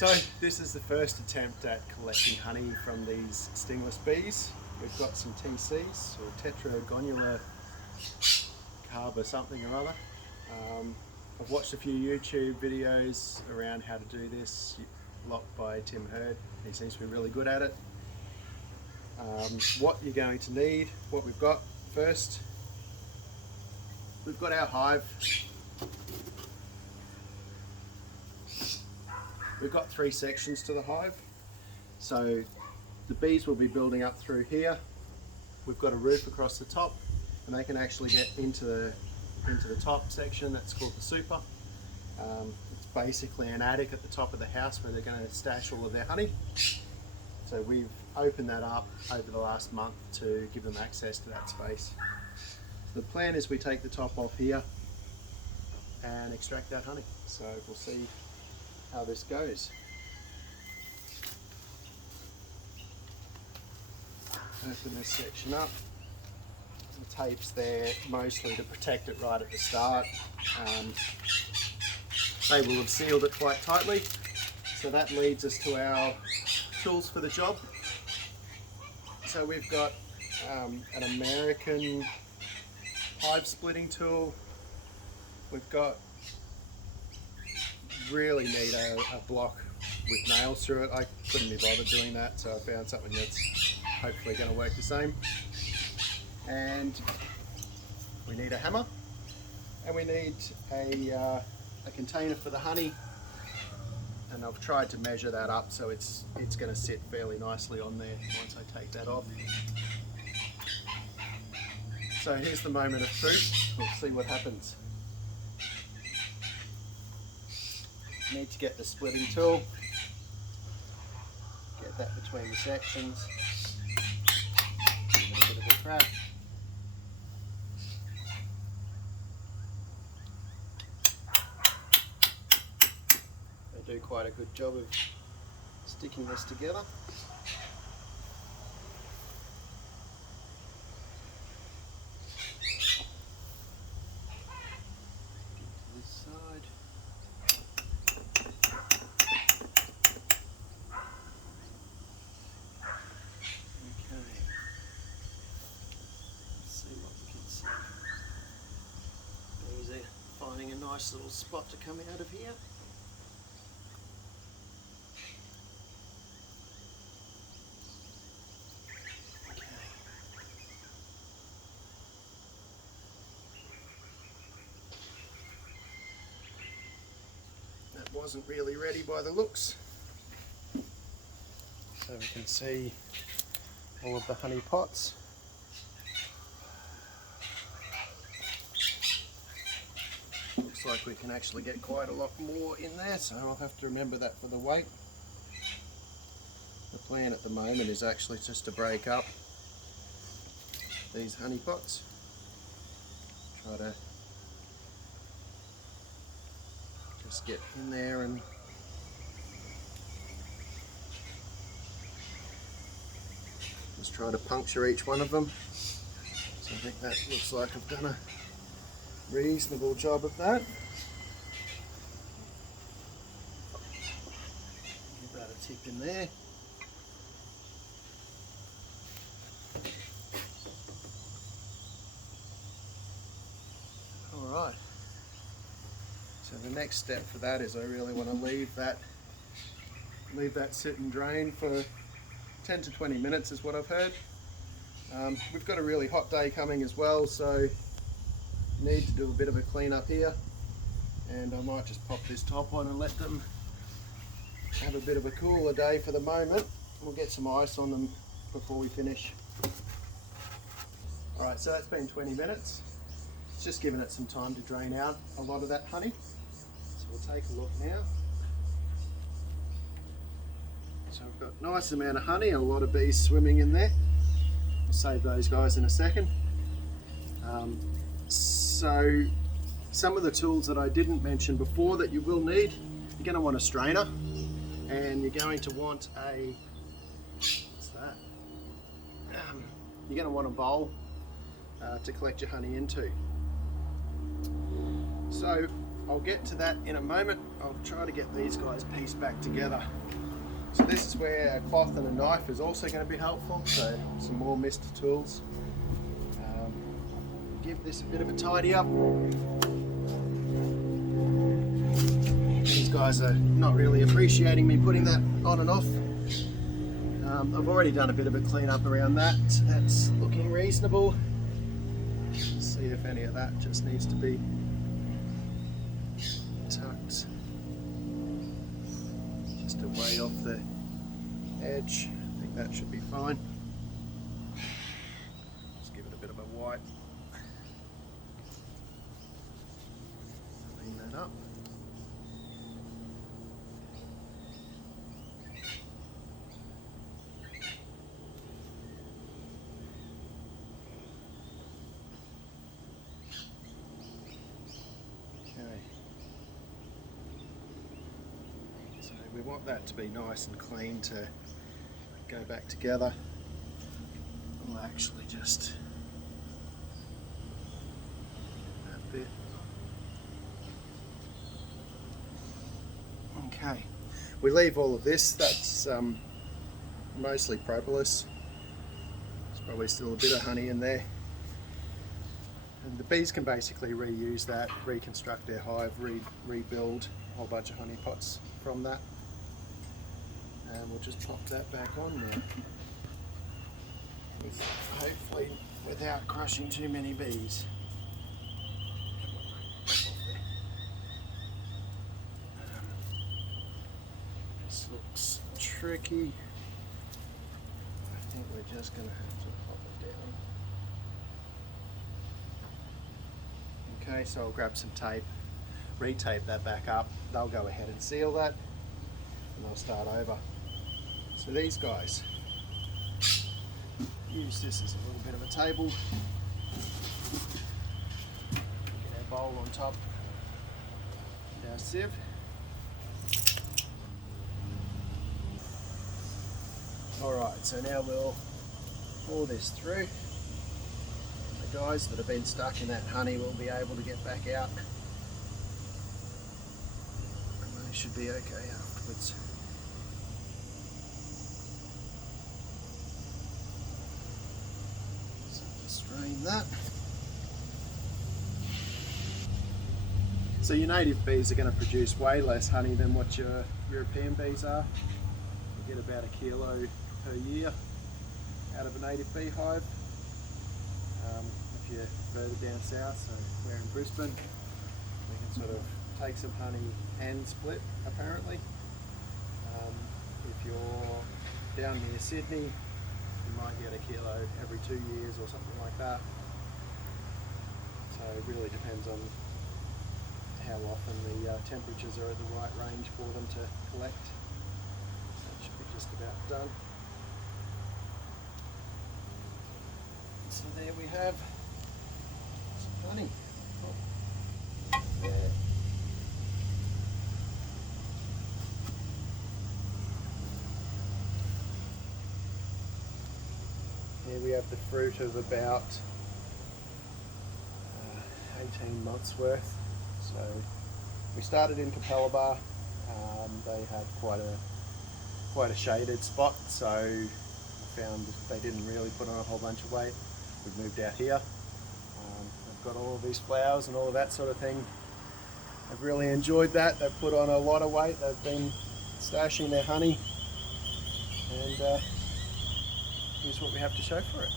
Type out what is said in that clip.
So this is the first attempt at collecting honey from these stingless bees. We've got some TCs, or tetragonula carb or something or other. I've watched a few YouTube videos around how to do this, a lot by Tim Hurd. He seems to be really good at it. What you're going to need, what we've got first, we've got our hive. We've got 3 sections to the hive. So the bees will be building up through here. We've got a roof across the top, and they can actually get into the top section. That's called the super. It's basically an attic at the top of the house where they're going to stash all of their honey. So we've opened that up over the last month to give them access to that space. The plan is we take the top off here and extract that honey. So we'll see how this goes. Open this section up. The tape's there mostly to protect it right at the start. They will have sealed it quite tightly. So that leads us to our tools for the job. So we've got an American hive splitting tool. We've got, really need a block with nails through it. I couldn't be bothered doing that, so I found something that's hopefully going to work the same. And we need a hammer, and we need a container for the honey, and I've tried to measure that up so it's going to sit fairly nicely on there once I take that off. So here's the moment of truth. We'll see what happens. Need to get the splitting tool, get that between the sections, give it a bit of a crack. They do quite a good job of sticking this together. This side. Finding a nice little spot to come out of here. Okay. That wasn't really ready by the looks. So we can see all of the honey pots. Looks like we can actually get quite a lot more in there, so I'll have to remember that for the weight. The plan at the moment is actually just to break up these honey pots. Try to just get in there and just try to puncture each one of them. So I think that looks like I've done a reasonable job of that. Give that a tip in there. Alright, so the next step for that is I really want to leave that sit and drain for 10 to 20 minutes is what I've heard. We've got a really hot day coming as well, so need to do a bit of a clean up here, and I might just pop this top on and let them have a bit of a cooler day for the moment. We'll get some ice on them before we finish. Alright, so that's been 20 minutes. It's just given it some time to drain out a lot of that honey. So we'll take a look now. So I've got a nice amount of honey and a lot of bees swimming in there. I'll save those guys in a second. So some of the tools that I didn't mention before that you will need, you're going to want a strainer, and you're going to want a, what's that? You're going to want a bowl to collect your honey into. So I'll get to that in a moment. I'll try to get these guys pieced back together. So this is where a cloth and a knife is also going to be helpful, so some more Mr. Tools. Give this a bit of a tidy up. These guys are not really appreciating me putting that on and off. I've already done a bit of a clean up around that. That's looking reasonable. Let's see if any of that just needs to be tucked just away off the edge. I think that should be fine. Just give it a bit of a wipe. Clean that up. We want that to be nice and clean to go back together. We'll actually just that bit. Okay, we leave all of this. That's mostly propolis. There's probably still a bit of honey in there. And the bees can basically reuse that, reconstruct their hive, rebuild a whole bunch of honey pots from that. And we'll just pop that back on now. Hopefully without crushing too many bees. This looks tricky. I think we're just going to have to pop it down. Okay, so I'll grab some tape, re-tape that back up. They'll go ahead and seal that, and I'll start over. So these guys, use this as a little bit of a table. Get our bowl on top and our sieve. Alright, so now we'll pour this through. The guys that have been stuck in that honey will be able to get back out. And they should be okay afterwards. Strain that. So your native bees are going to produce way less honey than what your European bees are. You get about 1 kilo per year out of a native beehive. If you're further down south, so we're in Brisbane, we can sort of take some honey and split apparently. If you're down near Sydney, you might get 1 kilo every 2 years or something like that. So it really depends on how often the temperatures are at the right range for them to collect. That should be just about done. So there we have some honey. Oh. Yeah. Here we have the fruit of about 18 months worth. So we started in Capalaba. They had quite a shaded spot, so we found they didn't really put on a whole bunch of weight. We've moved out here. They've got all of these flowers and all of that sort of thing. I've really enjoyed that. They've put on a lot of weight. They've been stashing their honey, and here's what we have to show for it.